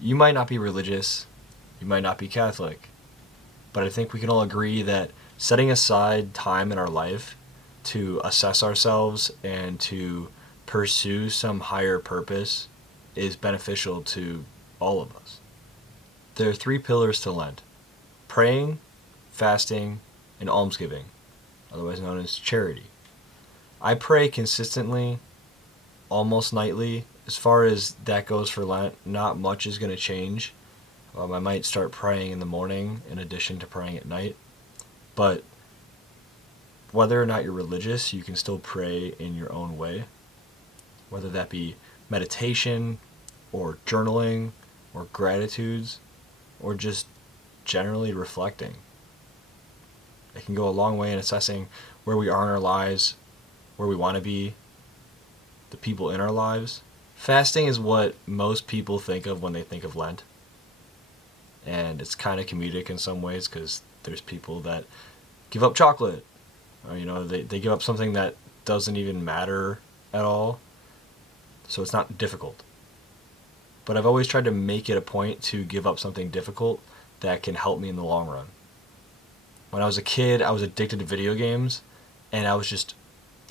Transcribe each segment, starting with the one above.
You might not be religious, you might not be Catholic, but I think we can all agree that setting aside time in our life to assess ourselves and to pursue some higher purpose is beneficial to all of us. There are three pillars to Lent: praying, fasting, and almsgiving, otherwise known as charity. I pray consistently, almost nightly. As far as that goes for Lent, not much is going to change. I might start praying in the morning in addition to praying at night. But whether or not you're religious, you can still pray in your own way. Whether that be meditation, or journaling, or gratitudes, or just generally reflecting. It can go a long way in assessing where we are in our lives, where we want to be, the people in our lives. Fasting is what most people think of when they think of Lent. And it's kind of comedic in some ways because there's people that give up chocolate. Or, they give up something that doesn't even matter at all. So it's not difficult. But I've always tried to make it a point to give up something difficult that can help me in the long run. When I was a kid, I was addicted to video games, and I was just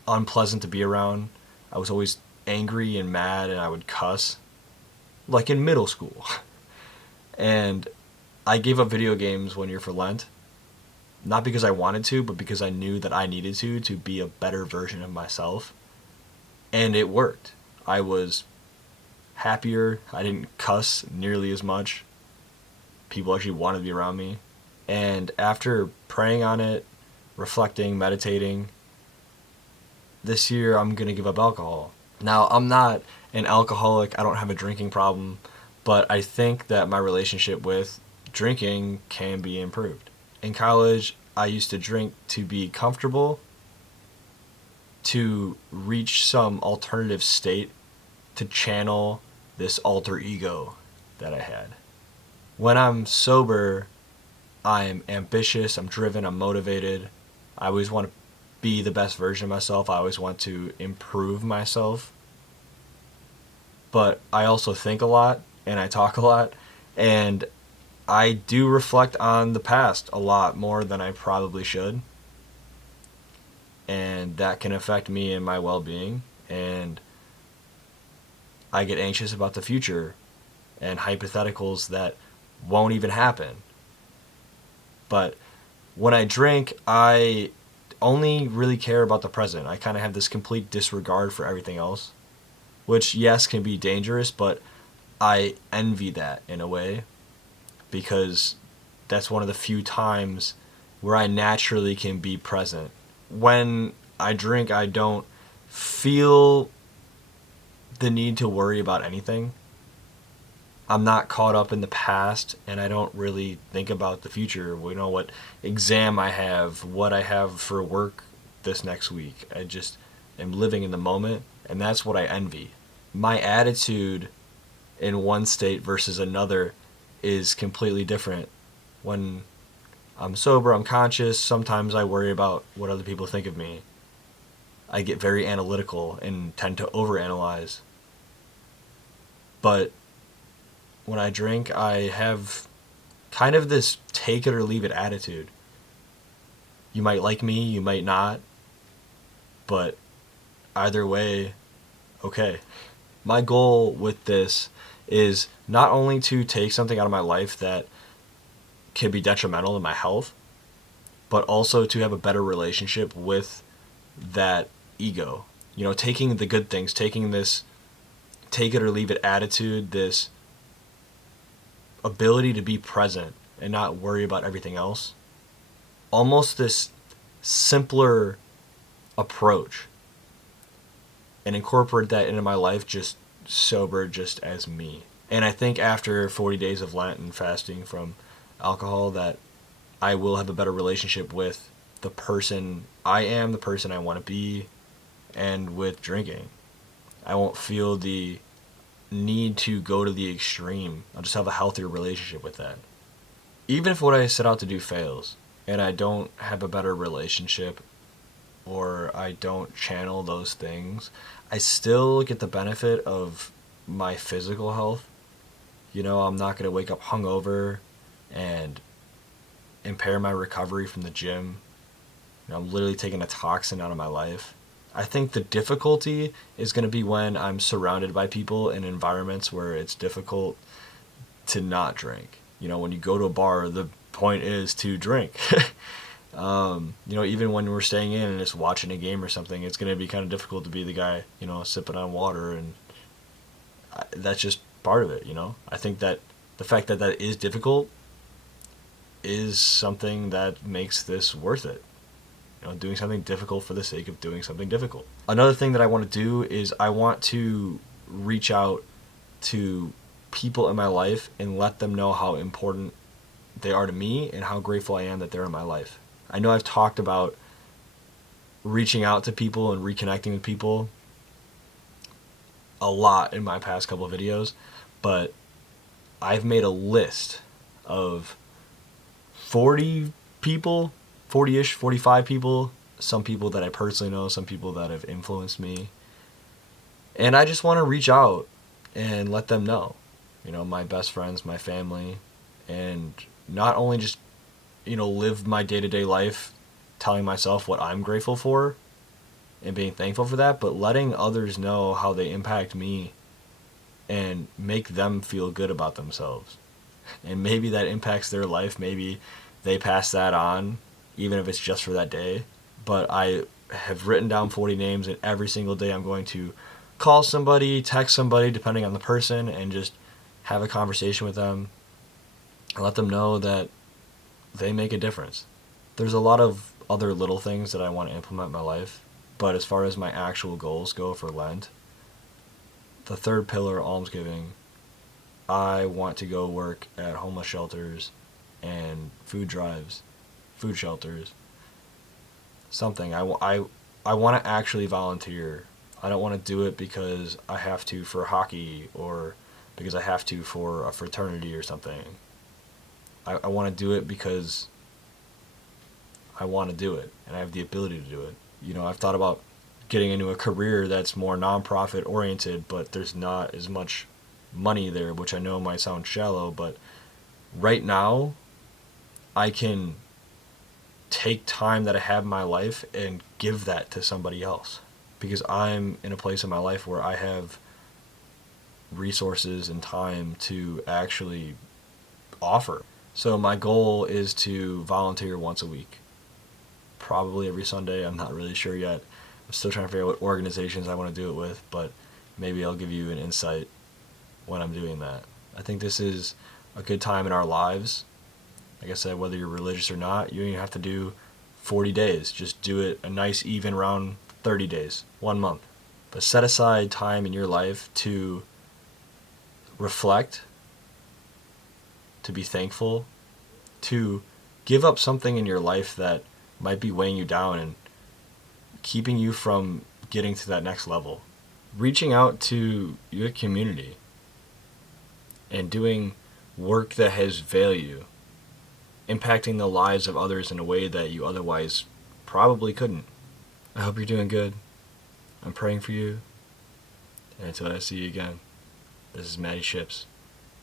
unpleasant to be around. I was always angry and mad, and I would cuss, like in middle school. And I gave up video games one year for Lent, not because I wanted to, but because I knew that I needed to be a better version of myself. And it worked. I was happier. I didn't cuss nearly as much. People actually wanted to be around me. And after praying on it, reflecting, meditating, this year I'm going to give up alcohol. Now, I'm not an alcoholic. I don't have a drinking problem. But I think that my relationship with drinking can be improved. In college, I used to drink to be comfortable, to reach some alternative state, to channel this alter ego that I had. When I'm sober, I'm ambitious, I'm driven, I'm motivated. I always want to be the best version of myself. I always want to improve myself. But I also think a lot and I talk a lot, and I do reflect on the past a lot more than I probably should. And that can affect me and my well-being, and I get anxious about the future and hypotheticals that won't even happen. But when I drink, I only really care about the present. I kind of have this complete disregard for everything else, which, yes, can be dangerous, but I envy that in a way because that's one of the few times where I naturally can be present. When I drink, I don't feel the need to worry about anything. I'm not caught up in the past, and I don't really think about the future. What exam I have, what I have for work this next week. I just am living in the moment, and that's what I envy. My attitude in one state versus another is completely different. When I'm sober, I'm conscious. Sometimes I worry about what other people think of me. I get very analytical and tend to overanalyze. But when I drink, I have kind of this take it or leave it attitude. You might like me, you might not, but either way, okay. My goal with this is not only to take something out of my life that can be detrimental to my health, but also to have a better relationship with that ego. Taking the good things, taking this take it or leave it attitude, this ability to be present and not worry about everything else. Almost this simpler approach, and incorporate that into my life, just sober, just as me. And I think after 40 days of Lent and fasting from alcohol that I will have a better relationship with the person I am, the person I want to be, and with drinking. I won't feel the need to go to the extreme. I'll just have a healthier relationship with that. Even if what I set out to do fails, and I don't have a better relationship, or I don't channel those things, I still get the benefit of my physical health. I'm not going to wake up hungover and impair my recovery from the gym. I'm literally taking a toxin out of my life. I think the difficulty is going to be when I'm surrounded by people in environments where it's difficult to not drink. When you go to a bar, the point is to drink. Even when we're staying in and just watching a game or something, it's going to be kind of difficult to be the guy, sipping on water, and that's just part of it, I think that the fact that that is difficult is something that makes this worth it. Doing something difficult for the sake of doing something difficult. Another thing that I want to do is I want to reach out to people in my life and let them know how important they are to me and how grateful I am that they're in my life. I know I've talked about reaching out to people and reconnecting with people a lot in my past couple of videos, but I've made a list of 40 people, 40-ish, 45 people, some people that I personally know, some people that have influenced me. And I just want to reach out and let them know, my best friends, my family, and not only just, live my day-to-day life telling myself what I'm grateful for and being thankful for that, but letting others know how they impact me and make them feel good about themselves. And maybe that impacts their life. Maybe they pass that on, even if it's just for that day. But I have written down 40 names, and every single day I'm going to call somebody, text somebody, depending on the person, and just have a conversation with them and let them know that they make a difference. There's a lot of other little things that I want to implement in my life, but as far as my actual goals go for Lent, the third pillar, almsgiving, I want to go work at homeless shelters and food drives, food shelters, something. I want to actually volunteer. I don't want to do it because I have to for hockey or because I have to for a fraternity or something. I want to do it because I want to do it and I have the ability to do it. I've thought about getting into a career that's more nonprofit oriented, but there's not as much money there, which I know might sound shallow, but right now I can take time that I have in my life and give that to somebody else because I'm in a place in my life where I have resources and time to actually offer. So my goal is to volunteer once a week, probably every Sunday. I'm not really sure yet. I'm still trying to figure out what organizations I want to do it with, but maybe I'll give you an insight when I'm doing that. I think this is a good time in our lives. Like I said, whether you're religious or not, you don't even have to do 40 days. Just do it a nice even round 30 days, 1 month. But set aside time in your life to reflect, to be thankful, to give up something in your life that might be weighing you down and keeping you from getting to that next level. Reaching out to your community and doing work that has value, impacting the lives of others in a way that you otherwise probably couldn't. I hope you're doing good. I'm praying for you. And until I see you again, this is Matty Ships,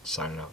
signing out.